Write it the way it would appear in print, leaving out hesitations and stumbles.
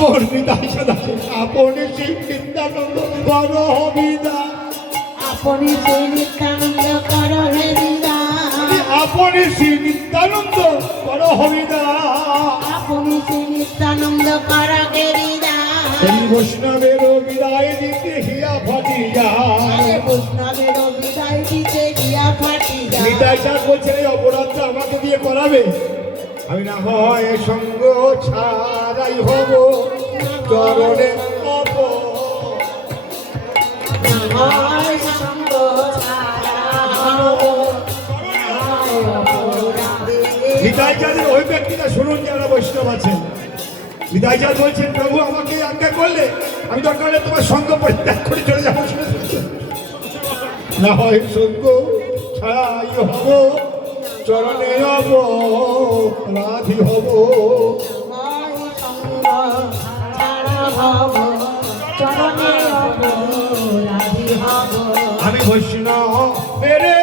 আমার নিতাই সদাশিব আপনি সেই নিত্যানন্দ বড় হবিদা আপনি সেই নিত্যানন্দ কর হে দিদা আপনি শ্রী নিত্যানন্দ বড় হবিদা আপনি সেই নিত্যানন্দ কর হে দিদা এই বৈষ্ণবের বিদায় দিতে হিয়া ফাটি যায় বৈষ্ণবের বিদায় দিতে গিয়া ফাটি যায় নিতাই চাঁদ বলছেন এই অপরাধটা আমাকে দিয়ে করাবে আমি না হয় সঙ্গ ছাড়াই হব চরণে হয় সঙ্গ ছাড়া হব নিতাই চাঁদের ওই ব্যক্তিটা শুনুন যারা বৈষ্ণব আছেন নিতাই চাঁদ বলছেন প্রভু আমাকে আজ্ঞা করলে আমি দরকার হলে তোমার সঙ্গ পরিত্যাগ করে চলে যাবো না হয় সঙ্গ ছাড়াই হব চরণে হব রাধি হব হয় সঙ্গ ছাড়া হব চরণে হব রাধি হব আমি বৈষ্ণব মেরে